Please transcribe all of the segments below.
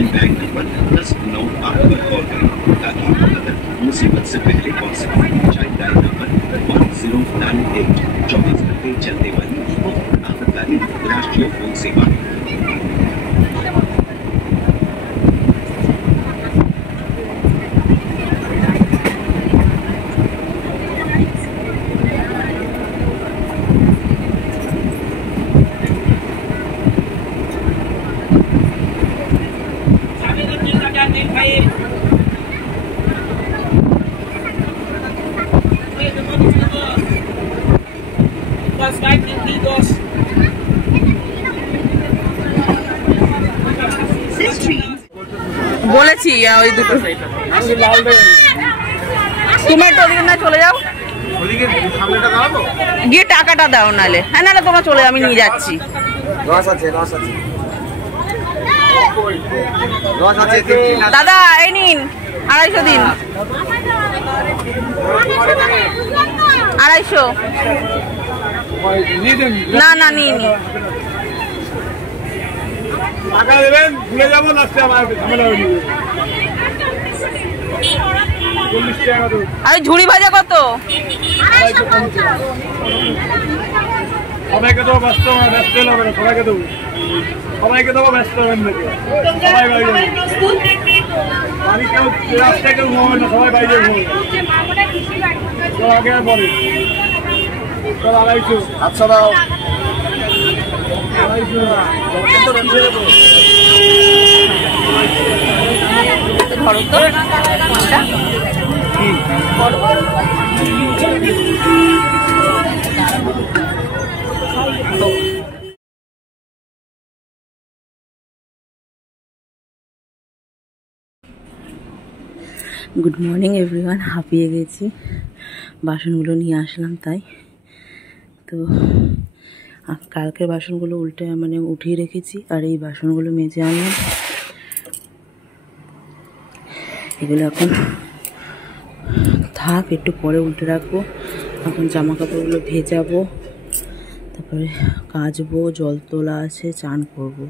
Mobile bank number 10/9 पर call करें ताकि अगर मुसीबत से पहले कॉल सकें। चाइल्ड लाइन नंबर 1098 24 घंटे चलने वाली मुफ्त आपातकालीन राष्ट्रीय फोन सेवा। বলেছি ওই দুটো তুমি একটু ওদিকে না চলে যাও, গিয়ে টাকাটা দাও, নাহলে হ্যাঁ নাহলে তোমরা চলে যাও, আমি নিয়ে যাচ্ছি। দাদা এই নিন 250 দিন, 250। না না নিয়ে নি, টাকা দেবেন, ভুলে যাবো লাস্টে আমার ঝামেলা হয়ে যাবে। 40 টাকা দেবো। আরে ঝুড়ি ভাজা কত? সবাইকে দেবো, ব্যস্ত হবে না, সবাইকে দেবো, সবাইকে দেবো, ব্যস্ত হবেন না, সবাই বাড়ি যাবে, বাড়ি কেউ রাস্তায় কেউ ঘুমাবে না, সবাই বাড়ি যাবে। তো আগে আর পরে চল 250। আচ্ছা দাও 250 ধরো তো গুড মর্নিং এভরিওয়ান। হাঁপিয়ে গেছি, বাসনগুলো নিয়ে আসলাম তাই। তো কালকের বাসনগুলো উল্টে মানে উঠিয়ে রেখেছি, আর এই বাসনগুলো মেজে আনলাম। এগুলো এখন থাক, একটু পরে উল্টে রাখবো। এখন জামা কাপড়গুলো ভেজাবো, তারপরে কাচবো, জল তোলা আছে, চান করবো।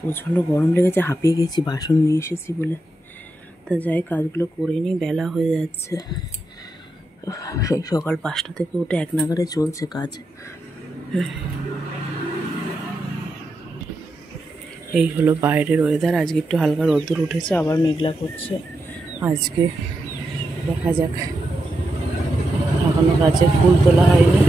প্রচণ্ড গরম লেগেছে, হাঁপিয়ে গেছি বাসন নিয়ে এসেছি বলে। তা যাই, কাজগুলো করে নিই, বেলা হয়ে যাচ্ছে। সেই সকাল 5টা থেকে উঠে এক নাগাড়ে চলছে কাজ। এই হলো বাইরের ওয়েদার। আজকে একটু হালকা রোদ্দুর উঠেছে, আবার মেঘলা করছে। আজকে দেখা যাক, এখনো গাছে ফুল তোলা হয়নি।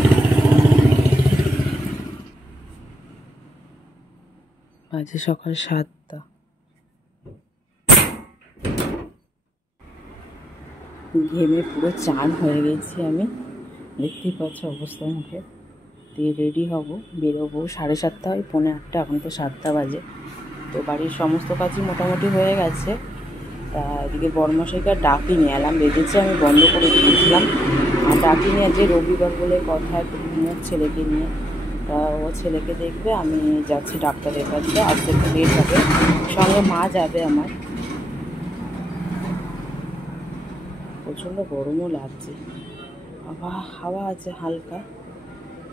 বাজে সকাল 7টা। ঘেমে পুরো চান হয়ে গেছি আমি, দেখতেই পাচ্ছ অবস্থা মুখে। দিয়ে রেডি হব, বেরোবো। 7:30 হয়, 7:45, এখন তো 7টা বাজে। তো বাড়ির সমস্ত কাজই মোটামুটি হয়ে গেছে। তা এদিকে বড়মশাইকে আর ডাকিনি, অ্যালার্ম বেজেছে, আমি বন্ধ করে দিয়েছিলাম। আর ডাকিনি, যে রবিবার বলে কথা, একটু ঘুমোক ছেলেকে নিয়ে। তা ও ছেলেকে দেখবে, আমি যাচ্ছি ডাক্তারের কাছে, আসতে একটু লেট হবে। সঙ্গে মা যাবে আমার। প্রচণ্ড গরমও লাগছে, হাওয়া আছে হালকা।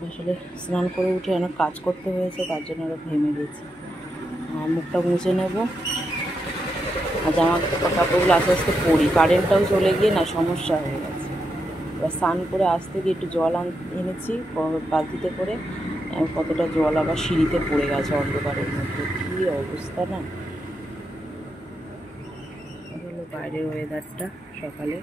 আসলে স্নান করে উঠে অনেক কাজ করতে হয়েছে, তার জন্য আরও ঘেমে গেছি। মুখটা মুছে নেব, আর জামা কাপড়গুলো আস্তে আস্তে পরি। কারেন্টটাও চলে গিয়ে না সমস্যা হয়ে গেছে। এবার স্নান করে আসতে গিয়ে একটু জল এনেছি বালতিতে করে, কতটা জল আবার সিঁড়িতে পড়ে গেছে অন্ধকারের মধ্যে। কী অবস্থা না। হলো বাইরের ওয়েদারটা সকালে।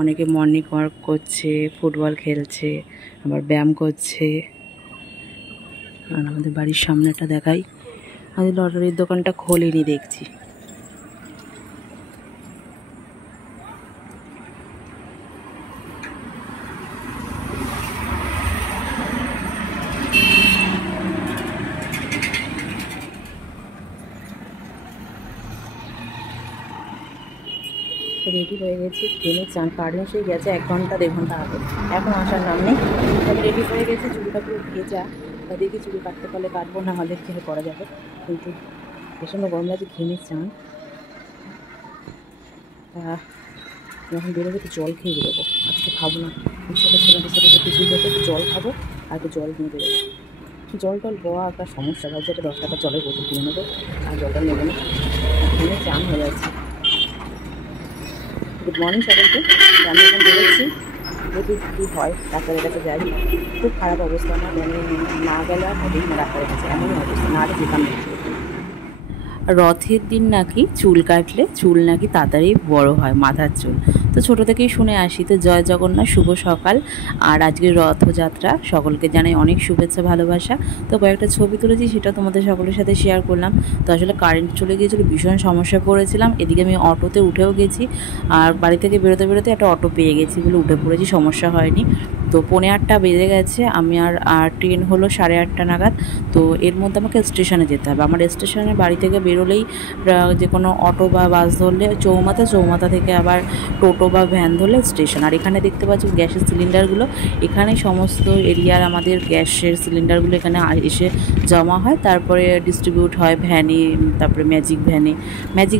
অনেকে মর্নিং ওয়াক করছে, ফুটবল খেলছে, আবার ব্যায়াম করছে। আর আমাদের বাড়ির সামনেটা দেখাই, আজ লটারির দোকানটা খোলেনি দেখছি। রেডি হয়ে গেছি, ট্রেনে চান কারেন্ট এসে গেছে 1 ঘন্টা 1.5 ঘন্টা আগে, এখন আসার নাম নেই। আমি রেডি হয়ে গেছি, চুলটা পুরো ভেজা। তা দেখি চুল কাটতে পারলে কাটবো, না হলে কী করা যাবে। কিন্তু ভীষণ গরম লাগছে, ঘেমে চান। তা যখন বেরোবো তো জল খেয়ে বেরোবো, আর কিছু খাবো না। সাথে ছেলেদের সাথে কিছু যাতে জল খাবো আর একটু জল নিয়ে বেরোবো। জল টল পাওয়া একটা সমস্যা, ভাবছি একটা 10 টাকার জলের বোতল কিনে নেবো আর জলটা নেবো না, কিনে চান হয়ে যাচ্ছে। গুড মর্নিং সবাইকে। আমি এখন বেরোচ্ছি, যদি কী হয় ডাক্তারের কাছে যাই। খুব খারাপ অবস্থা, আমার মানে না গেলে আর হবেই না ডাক্তারের কাছে, এমনই অবস্থা, না যেতাম না। রথের দিন নাকি চুল কাটলে চুল নাকি তাড়াতাড়ি বড় হয়, মাথার চুল। তো ছোটো থেকেই শুনে আসি। তো জয় জগন্নাথ, শুভ সকাল। আর আজকের রথযাত্রা, সকলকে জানাই অনেক শুভেচ্ছা ভালোবাসা। তো কয়েকটা ছবি তুলেছি, সেটা তোমাদের সকলের সাথে শেয়ার করলাম। তো আসলে কারেন্ট চলে গিয়েছিলো, ভীষণ সমস্যা পড়েছিলাম। এদিকে আমি অটোতে উঠেও গেছি, আর বাড়ি থেকে বেরোতে বেরোতে একটা অটো পেয়ে গেছি বলে উঠে পড়েছি, সমস্যা হয়নি। তো 8:45 বেজে গেছে, আমি আর ট্রেন হলো 8:30 নাগাদ। তো এর মধ্যে আমাকে স্টেশনে যেতে হবে। আমার স্টেশনে বাড়ি থেকে বেরোলেই যে কোনো অটো বা বাস ধরলে চৌমাথা থেকে আবার টোটো বা ভ্যান ধরলে স্টেশন। আর এখানে দেখতে পাচ্ছি গ্যাসের সিলিন্ডারগুলো, এখানে সমস্ত এরিয়ার আমাদের গ্যাসের সিলিন্ডারগুলো এখানে এসে জমা হয়, তারপরে ডিস্ট্রিবিউট হয় ভ্যানে, তারপরে ম্যাজিক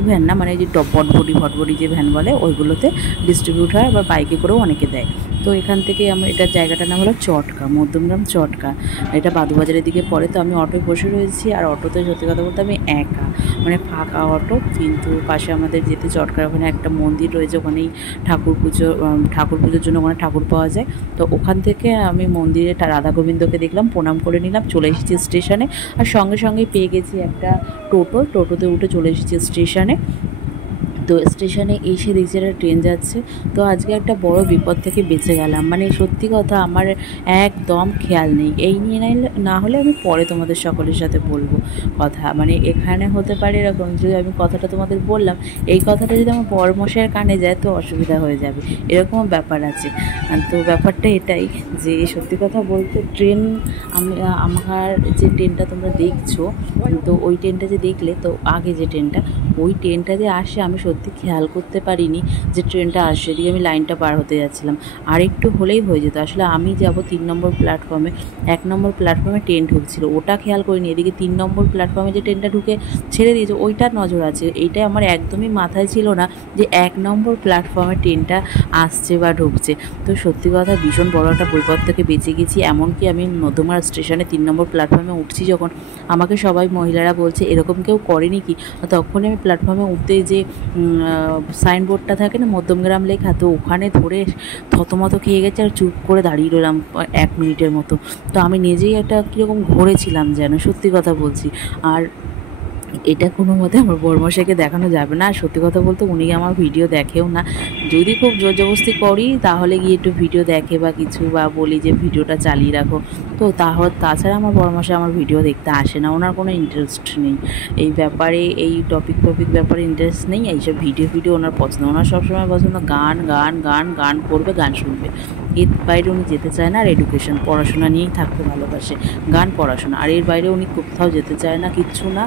ভ্যান না, মানে যে ভটভটি যে ভ্যান বলে ওইগুলোতে ডিস্ট্রিবিউট হয়, আবার বাইকে করেও অনেকে দেয়। তো এখান থেকে আমার এটার জায়গাটার নাম হলো চটকা, মধ্যমগ্রাম চটকা। এটা বাদুবাজারের দিকে পড়ে। তো আমি অটোয় বসে রয়েছি, আর অটোতে সত্যি কথা বলতে আমি একা, মানে ফাঁকা অটো। কিন্তু পাশে আমাদের যেতে চটকার ওখানে একটা মন্দির রয়েছে, ওখানেই ঠাকুর পুজোর জন্য ওখানে ঠাকুর পাওয়া যায়। তো ওখান থেকে আমি মন্দিরে রাধা গোবিন্দকে দেখলাম, প্রণাম করে নিলাম, চলে এসেছি স্টেশনে। আর সঙ্গে সঙ্গেই পেয়ে গেছি একটা টোটোতে উঠে চলে এসেছি স্টেশনে। তো স্টেশনে এসে দেখছি একটা ট্রেন যাচ্ছে। তো আজকে একটা বড় বিপদ থেকে বেঁচে গেলাম, মানে সত্যি কথা আমার একদম খেয়াল নেই। এই নিয়ে না হলে আমি পরে তোমাদের সকলের সাথে বলবো কথা, মানে এখানে হতে পারে এরকম, যদি আমি কথাটা তোমাদের বললাম, এই কথাটা যদি আমার বড়মশাইয়ের কানে যায় তো অসুবিধা হয়ে যাবে, এরকম ব্যাপার আছে। তো ব্যাপারটা এটাই যে সত্যি কথা বলতে ট্রেন, আমার যে ট্রেনটা তোমরা দেখছো, তো ওই ট্রেনটা যে দেখলে, তো আগে যে ট্রেনটা, ওই ট্রেনটা যে আসে আমি সত্যি খেয়াল করতে পারিনি যে ট্রেনটা আসে। এদিকে আমি লাইনটা পার হতে যাচ্ছিলাম, আর একটু হলেই হয়ে যেত। আসলে আমি যাব 3 নম্বর প্ল্যাটফর্মে, 1 নম্বর প্ল্যাটফর্মে ট্রেন ঢুকছিল, ওটা খেয়াল করিনি। এদিকে 3 নম্বর প্ল্যাটফর্মে যে ট্রেনটা ঢুকে ছেড়ে দিয়েছে ওইটার নজর আছে, এইটাই আমার একদমই মাথায় ছিল না যে 1 নম্বর প্ল্যাটফর্মে ট্রেনটা আসছে বা ঢুকছে। তো সত্যি কথা ভীষণ বড় একটা বিপদ থেকে বেঁচে গেছি। এমনকি আমি মধ্যমগ্রাম স্টেশনে 3 নম্বর প্ল্যাটফর্মে উঠছি যখন, আমাকে সবাই মহিলারা বলছে এরকম কেউ করেনি কি। তখনই আমি প্ল্যাটফর্মে উঠতেই যে সাইনবোর্ডটা থাকে না মধ্যমগ্রাম লেখা, তো ওখানে ধরে থতমত খেয়ে গেছে, আর চুপ করে দাঁড়িয়ে রইলাম 1 মিনিটের মতো। তো আমি নিজেই একটা কীরকম ঘুরেছিলাম যেন, সত্যি কথা বলছি। আর এটা কোনো মতে আমার বড়মশাইকে দেখানো যাবে না। আর সত্যি কথা বলতে উনি আমার ভিডিও দেখেও না, যদি খুব জোর জবরদস্তি করি তাহলে গিয়ে একটু ভিডিও দেখে বা কিছু, বা বলি যে ভিডিওটা চালিয়ে রাখো। তো তাছাড়া আমার বড়মশাই আমার ভিডিও দেখতে আসে না, ওনার কোনো ইন্টারেস্ট নেই এই ব্যাপারে, এই টপিক ব্যাপারে ইন্টারেস্ট নেই। এইসব ভিডিও ওনার পছন্দ, ওনার সবসময় পছন্দ গান করবে, গান শুনবে, এর বাইরে উনি যেতে চায় না। আর এডুকেশন, পড়াশোনা নিয়েই থাকতে ভালোবাসে, গান পড়াশোনা, আর এর বাইরে উনি কোথাও যেতে চায় না, কিচ্ছু না।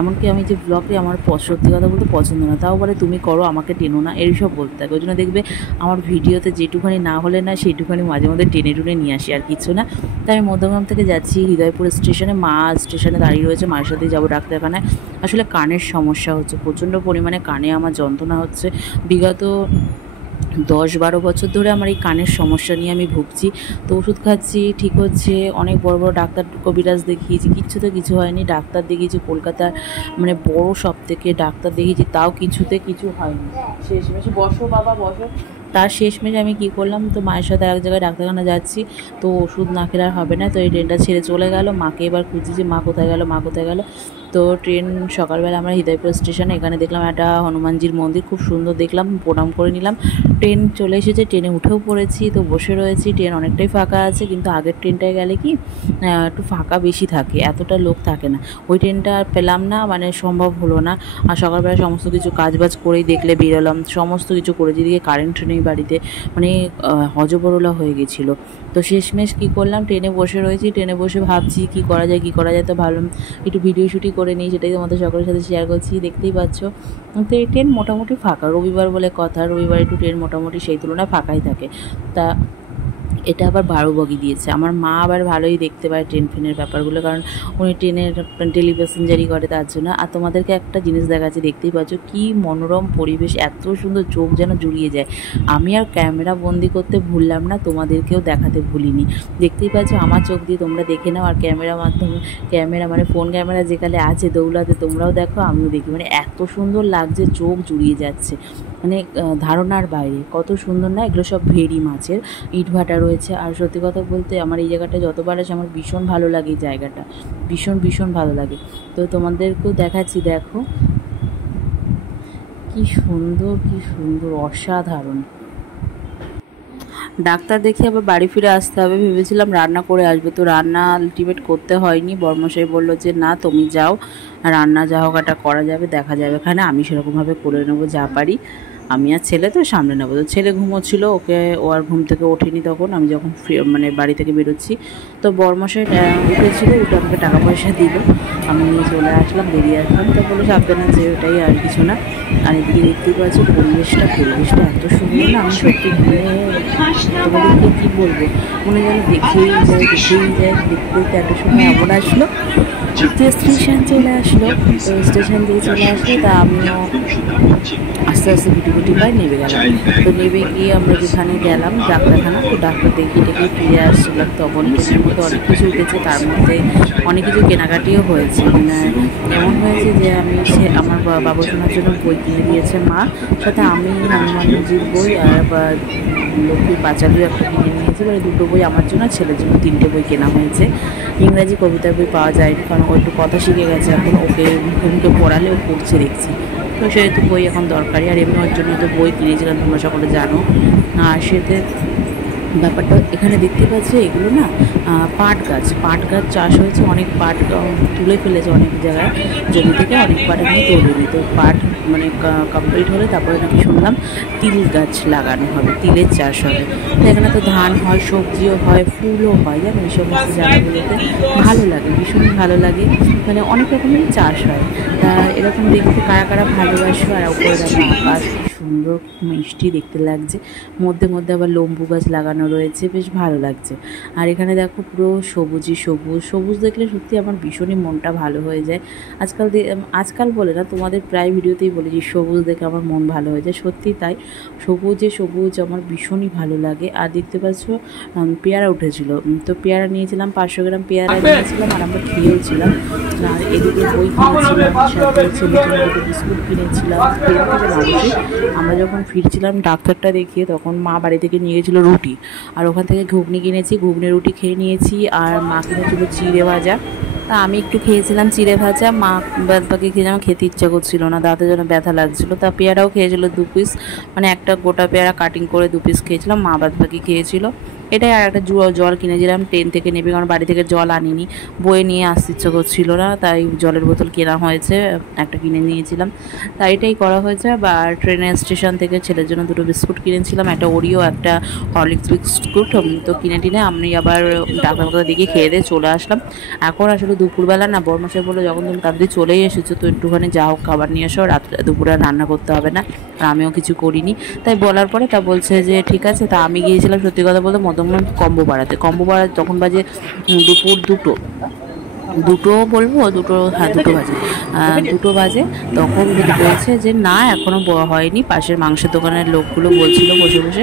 এমনকি আমি যে ব্লগে আমার সত্যি কথা বলতে পছন্দ না, তাও বলে তুমি করো, আমাকে টেনো না, এইসব বলতে থাকে। ওই জন্য দেখবে আমার ভিডিওতে যেটুখানি না হলে না সেইটুখানি মাঝে মধ্যে টেনে নিয়ে আসি, আর কিছু না। তাই আমি মধ্যমগ্রাম থেকে যাচ্ছি হৃদয়পুর স্টেশনে, মা স্টেশনে দাঁড়িয়ে রয়েছে, মায়ের সাথে যাবো ডাক্তারখানায়। আসলে কানের সমস্যা হচ্ছে, প্রচণ্ড পরিমাণে কানে আমার যন্ত্রণা হচ্ছে। বিগত 10-12 বছর ধরে আমার এই কানের সমস্যা নিয়ে আমি ভুগছি। তো ওষুধ খাচ্ছি, ঠিক হচ্ছে, অনেক বড় ডাক্তার কবিরাজ দেখিয়েছি, কিছু হয়নি। ডাক্তার দেখিয়েছি কলকাতার, মানে বড় সব থেকে ডাক্তার দেখিয়েছি, তাও কিছুতে কিছু হয়নি। শেষমেশে বসো বাবা বসো, তার শেষমেশ আমি কী করলাম, তো মায়ের সাথে এক জায়গায় ডাক্তারখানা যাচ্ছি, তো ওষুধ না খেলে আর হবে না। তো এই ট্রেনটা ছেড়ে চলে গেল, মাকে এবার খুঁজছি যে মা কোথায় গেল। তো ট্রেন সকালবেলা আমরা হৃদয়পুর স্টেশনে, এখানে দেখলাম একটা হনুমানজির মন্দির, খুব সুন্দর দেখলাম, প্রণাম করে নিলাম। ট্রেন চলে এসেছে, ট্রেনে উঠেও পড়েছি, তো বসে রয়েছি। ট্রেন অনেকটাই ফাঁকা আছে, কিন্তু আগের ট্রেনটায় গেলে কি একটু ফাঁকা বেশি থাকে, এতটা লোক থাকে না। ওই ট্রেনটা আর পেলাম না, মানে সম্ভব হলো না। আর সকালবেলা সমস্ত কিছু কাজবাজ করেই দেখলে বেরোলাম, সমস্ত কিছু করে, যেদিকে কারেন্ট নেই বাড়িতে, মানে হজবরলা হয়ে গেছিলো। তো শেষমেশ কী করলাম, ট্রেনে বসে রয়েছি, ট্রেনে বসে ভাবছি কী করা যায়। তো ভাবলাম একটু ভিডিও শুটিং করে নিই, সেটাই তোমাদের সকলের সাথে শেয়ার করছি, দেখতেই পাচ্ছ। তো এই ট্রেন মোটামুটি ফাঁকা, রবিবার বলে কথা, রবিবার একটু ট্রেন মোটামুটি সেই তুলনায় ফাঁকাই থাকে। তা এটা আবার 12 বগি দিয়েছে। আমার মা আবার ভালোই দেখতে পায় ট্রেন ফ্রেনের ব্যাপারগুলো, কারণ উনি ট্রেনের ডেলি প্যাসেঞ্জারি করে তার জন্য। আর তোমাদেরকে একটা জিনিস দেখাচ্ছি, দেখতেই পাচ্ছ কি মনোরম পরিবেশ, এত সুন্দর, চোখ যেন জুড়িয়ে যায়। আমি আর ক্যামেরা বন্দি করতে ভুললাম না, তোমাদেরকেও দেখাতে ভুলিনি। দেখতেই পাচ্ছ আমার চোখ দিয়ে তোমরা দেখে নাও, আর ক্যামেরার মাধ্যমে মানে ফোন ক্যামেরা যেখানে আছে দৌড়াতে, তোমরাও দেখো আমিও দেখি। মানে এত সুন্দর লাগছে, চোখ জুড়িয়ে যাচ্ছে, মানে ধারণার বাইরে। কত সুন্দর না, এগুলো সব ভেরি মাছের ইটভাটা রয়েছে। আর সত্যি কথা বলতে আমার এই জায়গাটা যতবার আসে আমার ভীষণ ভালো লাগে, এই জায়গাটা ভীষণ ভালো লাগে। তো তোমাদেরকেও দেখাচ্ছি, দেখো কি সুন্দর অসাধারণ। ডাক্তার দেখে আবার বাড়ি ফিরে আসতে হবে, ভেবেছিলাম রান্না করে আসবো, তো রান্না আলটিমেট করতে হয়নি। বর্মশাই বললো যে না তুমি যাও, রান্না যা হোক একটা করা যাবে, দেখা যাবে এখানে, আমি সেরকমভাবে করে নেবো যা পারি। আমি আর ছেলে তো সামনে নেবো। তো ছেলে ঘুমোচ্ছিল, ও আর ঘুম থেকে ওঠেনি তখন, আমি যখন মানে বাড়ি থেকে বেরোচ্ছি। তো বর্মশাই উঠেছিল, উঠে আমাকে টাকা পয়সা দিল, আমি নিয়ে চলে আসলাম, বেরিয়ে আসলাম। তো বলে সাবধানে যে ওটাই, আর কিছু না। আর এদিকে দেখতেই পাচ্ছি পরিবেশটা এত সুন্দর না, আমি সত্যি তোমাদেরকে কী বলবো, মনে যেন দেখেই যায়। দেখতে এত সময় এমন আসলো যে স্টেশন চলে আসলো। তো স্টেশন দিয়ে চলে আসলো, তা আমিও আস্তে আস্তে গুটি পাই নেমে গেলাম। তো নেমে গিয়ে আমরা যেখানে গেলাম ডাক্তারখানা, তো ডাক্তার দেখিয়ে ফিরে আসছিলাম। তখন ট্রেনের মধ্যে অনেক কিছু উঠেছে, তার মধ্যে অনেক কিছু কেনাকাটিও হয়েছে। মানে এমন হয়েছে যে আমার বাবু শোনার জন্য বই কিনে দিয়েছে মা, সাথে আমি হনুমানজির বই আর লক্ষ্মীর পাঁচালিও একটা কিনে নিয়েছি। মানে দুটো বই আমার জন্য, ছেলের জন্য 3টে বই কেনা হয়েছে। ইংরাজি কবিতার বই পাওয়া যায়নি, কারণ ও একটু কথা শিখে গেছে এখন, ওকে পড়ালে ও পড়ছে দেখছি, তো সেহেতু বই এখন দরকারি। আর এমনি ওর জন্য তো বই কিনেছিলাম, তোমরা সকলে জানো। আর সেতে ব্যাপারটা এখানে দেখতে পাচ্ছি, এগুলো না পাট গাছ চাষ হয়েছে, অনেক পাট তুলে ফেলেছে অনেক জায়গায় জমি থেকে, অনেক পাট এখানে তোলেনি। তো পাট মানে কমপ্লিট হলে তারপরে নাকি শুনলাম তিল গাছ লাগানো হবে, তিলের চাষ হবে। তো এখানে তো ধান হয়, সবজিও হয়, ফুলও হয়, জানো এই সমস্ত জায়গাগুলোতে ভালো লাগে, ভীষণ ভালো লাগে। মানে অনেক রকমের চাষ হয়। তা এরকম দেখতে কারা ভালোবাসো। আর উপরে আকাশ সুন্দর মিষ্টি দেখতে লাগছে, মধ্যে আবার লেম্বু গাছ লাগানো রয়েছে, বেশ ভালো লাগছে। আর এখানে দেখো পুরো সবুজ দেখলে সত্যি আমার ভীষণই মনটা ভালো হয়ে যায়। আজকাল বলে না, তোমাদের প্রায় ভিডিওতেই বলি যে সবুজ দেখে আমার মন ভালো হয়ে যায়, সত্যি তাই। সবুজ আমার ভীষণই ভালো লাগে। আর দেখতে পাচ্ছ পেয়ারা উঠেছিল, তো পেয়ারা নিয়েছিলাম, 500 গ্রাম পেয়ারা নিয়েছিলাম, আর আমরা খেয়েওছিলাম। আর এদিকে বই কিনেছিলাম, সাথে ছেলের জন্য দুটো বিস্কুট কিনেছিলাম। আমরা যখন ফিরছিলাম ডাক্তারটা দেখিয়ে, তখন মা বাড়ি থেকে নিয়ে গেছিলো রুটি, আর ওখান থেকে ঘুগনি কিনেছি, ঘুগনি রুটি খেয়ে নিয়েছি। আর মা কিনেছিল চিড়ে ভাজা, তা আমি একটু খেয়েছিলাম চিড়ে ভাজা, মা বাদ বাকি খেয়ে আমার খেতে ইচ্ছা করছিল না, দাঁতে যেন ব্যথা লাগছিলো। তা পেয়ারাও খেয়েছিল 2 পিস, মানে একটা গোটা পেয়ারা কাটিং করে 2 পিস খেয়েছিলাম, মা বাদ বাকি খেয়েছিল। এটাই। আর একটা জল কিনেছিলাম ট্রেন থেকে নেবে, কারণ বাড়ি থেকে জল আনিনি, বয়ে নিয়ে আসতে ইচ্ছা করছিল না, তাই জলের বোতল কেনা হয়েছে, একটা কিনে নিয়েছিলাম। তাই এটাই করা হয়েছে। বা ট্রেনের স্টেশন থেকে ছেলের জন্য 2টো বিস্কুট কিনেছিলাম, একটা ওরিও, একটা হরলিক্স বিস্কুট। তো কিনে আমি আবার ডাক্তার দিকে খেয়ে দিয়ে চলে আসলাম। এখন আসলে দুপুরবেলা না, বর্মশাই বললো যখন তুমি তাড়াতাড়ি চলেই এসেছো, তো একটুখানি যা হোক খাবার নিয়ে এসো, দুপুরে রান্না করতে হবে না। আর আমিও কিছু করিনি, তাই বলার পরে তা বলছে যে ঠিক আছে। তা আমি গিয়েছিলাম সত্যি কথা বলতে মধ্যমগ্রাম কম্বো পাড়াতে, তখন বাজে দুপুর 2টো বলবো, 2টো, হ্যাঁ 2টো বাজে, 2টো বাজে। তখন বলছে যে না এখনও হয়নি, পাশের মাংসের দোকানের লোকগুলো বলছিল বসে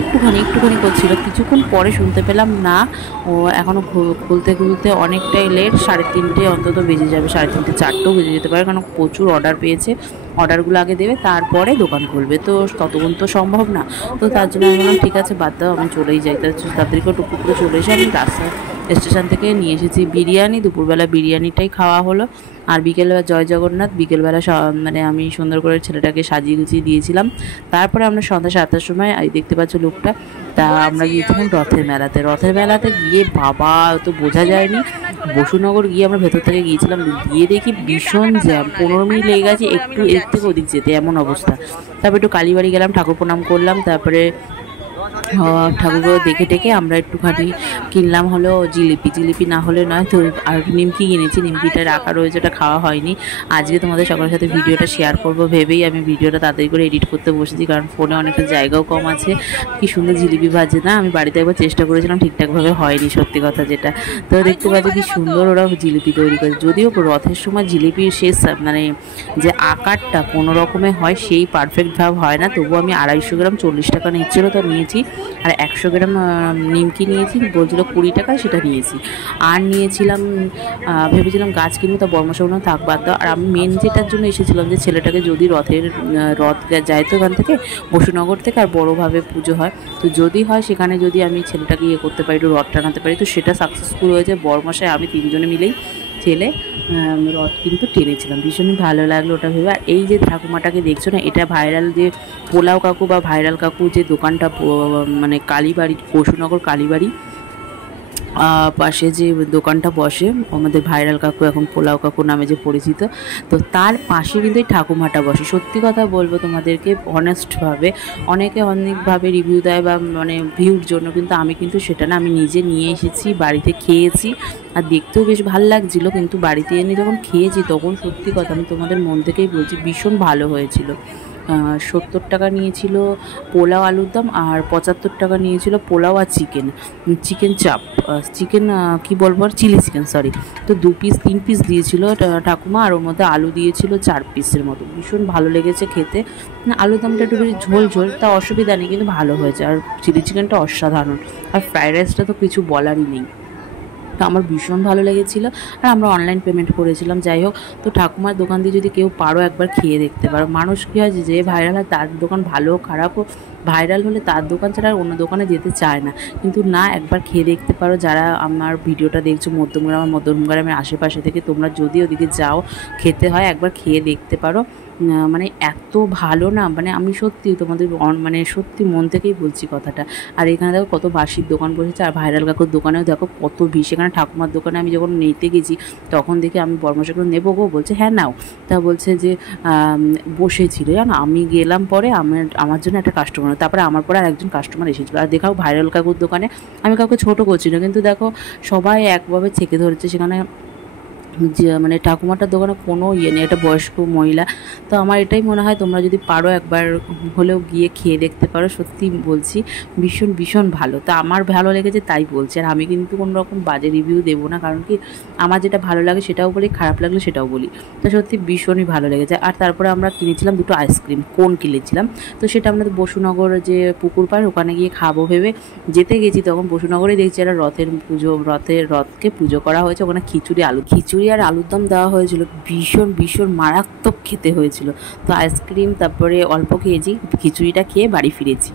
একটুখানি করছিল। কিছুক্ষণ পরে শুনতে পেলাম না, ও এখনও খুলতে অনেকটাই লেট, 3:30 অন্তত বেজে যাবে, 3:30 4টেও বেজে যেতে পারে, কারণ প্রচুর অর্ডার পেয়েছে। অর্ডারগুলো আগে দেবে, তারপরে দোকান খুলবে, তো ততক্ষণ তো সম্ভব না। তো তার জন্য আমি বললাম ঠিক আছে বাদ দাও, আমি চলেই যাই। তাড়াতাড়ি করে টুকু করে চলে এসে আমি স্টেশন থেকে নিয়ে এসেছি বিরিয়ানি। দুপুরবেলা বিরিয়ানিটাই খাওয়া হলো। আর বিকেলবেলা জয় জগন্নাথ, বিকেলবেলা মানে আমি সুন্দর করে ছেলেটাকে সাজিয়ে গুছিয়ে দিয়েছিলাম। তারপরে আমরা সন্ধ্যা 7টার সময় দেখতে পাচ্ছ লোকটা, তা আমরা গিয়েছিলাম রথের মেলাতে গিয়ে বাবা তো বোঝা যায়নি। বসুনগর গিয়ে আমরা ভেতর থেকে গিয়েছিলাম, গিয়ে দেখি ভীষণ জ্যাম, 15 মিনিট লেগে গেছে একটু এদিক থেকে ওদিক যেতে, এমন অবস্থা। তারপরে একটু কালীবাড়ি গেলাম, ঠাকুর প্রণাম করলাম, তারপরে ঠাকুরগুলো দেখে টেকে আমরা একটুখানি কিনলাম হলো জিলিপি না হলে নয়। তো আর নিমকি কিনেছি, নিমকিটা রাখা রয়েছে, ওটা খাওয়া হয়নি। আজকে তোমাদের সকলের সাথে ভিডিওটা শেয়ার করব ভেবেই আমি ভিডিওটা তাড়াতাড়ি করে এডিট করতে বসেছি, কারণ ফোনে অনেকটা জায়গাও কম আছে। কি সুন্দর জিলিপি ভাজে না, আমি বাড়িতে একবার চেষ্টা করেছিলাম, ঠিকঠাকভাবে হয়নি সত্যি কথা যেটা। তো দেখতে পাচ্ছি কি সুন্দর ওরা জিলিপি তৈরি করে, যদিও রথের সময় জিলিপির শেষ মানে যে আকারটা কোনো রকমে হয় সেই পারফেক্টভাবে হয় না। তবুও আমি 250 গ্রাম 40 টাকা নিচ্ছিলো, তো নিয়েছি। আর 100 গ্রাম নিমকি নিয়েছি, বলছিল 20 টাকা, সেটা নিয়েছি। আর নিয়েছিলাম ভেবেছিলাম গাছ কিনবো, তা বর্মশাগুলো থাক বাদ দাও। আর আমি মেন যেটার জন্য এসেছিলাম যে ছেলেটাকে যদি রথ যায় তো এখান থেকে বসুনগর থেকে, আর বড়োভাবে পুজো হয়, তো যদি হয় সেখানে যদি আমি ছেলেটাকে ইয়ে করতে পারি, একটু রথ টানাতে পারি, তো সেটা সাকসেসফুল হয়েছে। বর্মশাই আমি 3 জনে মিলেই ছেলে রথ কিন্তু টেনেছিলাম, ভীষণই ভালো লাগলো ওটা ভেবে। আর এই যে ঠাকুমাটাকে দেখছো না, এটা ভাইরাল যে পোলাও কাকু বা ভাইরাল কাকু যে দোকানটা, মানে কালীবাড়ি, বসুনগর কালীবাড়ি পাশে যে দোকানটা বসে আমাদের ভাইরাল কাকু, এখন পোলাও কাকু নামে যে পরিচিত, তো তার পাশে কিন্তু এই ঠাকুমাটা বসে। সত্যি কথা বলবো তোমাদেরকে অনেস্টভাবে, অনেকে অনেকভাবে রিভিউ দেয় বা মানে ভিউর জন্য, কিন্তু আমি কিন্তু সেটা না, আমি নিজে নিয়ে এসেছি, বাড়িতে খেয়েছি, আর দেখতেও বেশ ভালো লাগছিলো। কিন্তু বাড়িতে এনে যখন খেয়েছি তখন সত্যি কথা আমি তোমাদের মন থেকেই বলছি, ভীষণ ভালো হয়েছিল। 70 টাকা নিয়েছিল পোলাও আলুর দম, আর 75 টাকা নিয়েছিল পোলাও আর চিকেন চাপ, চিকেন কি বলবো আর চিলি চিকেন সরি। তো 2 পিস 3 পিস দিয়েছিল ঠাকুমা, আর ওর মধ্যে আলু দিয়েছিল 4 পিসের মতো। ভীষণ ভালো লেগেছে খেতে, আলুর দমটা একটু বেশি ঝোল, তা অসুবিধা নেই, কিন্তু ভালো হয়েছে। আর চিলি চিকেনটা অসাধারণ, আর ফ্রাইড রাইসটা তো কিছু বলারই নেই। তো আমার ভীষণ ভালো লেগেছিলো। আর আমরা অনলাইন পেমেন্ট করেছিলাম। যাই হোক, তো ঠাকুমার দোকান দিয়ে যদি কেউ পারো একবার খেয়ে দেখতে পারো। মানুষ কী হয়, যে ভাইরাল হয় তার দোকান ভালো খারাপও, ভাইরাল হলে তার দোকান ছাড়া আর অন্য দোকানে যেতে চায় না, কিন্তু না, একবার খেয়ে দেখতে পারো। যারা আমার ভিডিওটা দেখছো মধ্যমগ্রামের আশেপাশে থেকে, তোমরা যদি ওদিকে যাও খেতে হয়, একবার খেয়ে দেখতে পারো। মানে এত ভালো না, মানে আমি সত্যি তোমাদের মানে সত্যি মন থেকেই বলছি কথাটা। আর এখানে দেখো কত বাসির দোকান বসেছে, আর ভাইরাল কাকুর দোকানেও দেখো কত ভিড়। সেখানে ঠাকুমার দোকানে আমি যখন নিতে গেছি তখন দেখি, আমি বর্মশাইকে নেবো গো, বলছে হ্যাঁ নাও। তা বলছে যে বসেছিল জানো, আমি গেলাম পরে, আমার জন্য একটা কাস্টমার, তারপরে আমার পরে আর একজন কাস্টমার এসেছিলো। আর দেখাও ভাইরাল কাকুর দোকানে আমি কাউকে ছোটো করছি না, কিন্তু দেখো সবাই একভাবে ছেঁকে ধরেছে সেখানে, যে মানে ঠাকুমাটার দোকানে কোনো ইয়ে নেই, একটা বয়স্ক মহিলা। তো আমার এটাই মনে হয় তোমরা যদি পারো একবার হলেও গিয়ে খেয়ে দেখতে পারো, সত্যি বলছি ভীষণ ভালো। তো আমার ভালো লেগেছে তাই বলছি, আর আমি কিন্তু কোনো রকম বাজে রিভিউ দেবো না, কারণ কি আমার যেটা ভালো লাগে সেটাও বলি, খারাপ লাগলে সেটাও বলি। তো সত্যি ভীষণই ভালো লেগেছে। আর তারপরে আমরা কিনেছিলাম 2টো আইসক্রিম কোন কিনেছিলাম, তো সেটা আমরা বসুনগর যে পুকুর পাড় ওখানে গিয়ে খাবো ভেবে যেতে গেছি, তখন বসুনগরে দেখছি একটা রথকে পুজো করা হয়েছে, ওখানে খিচুড়ি আর আলুর দম দেওয়া হয়েছিল, ভীষণ মারাত্মক খেতে হয়েছিল। তো আইসক্রিম তারপরে অল্প খেয়েছি, খিচুড়িটা খেয়ে বাড়ি ফিরেছি।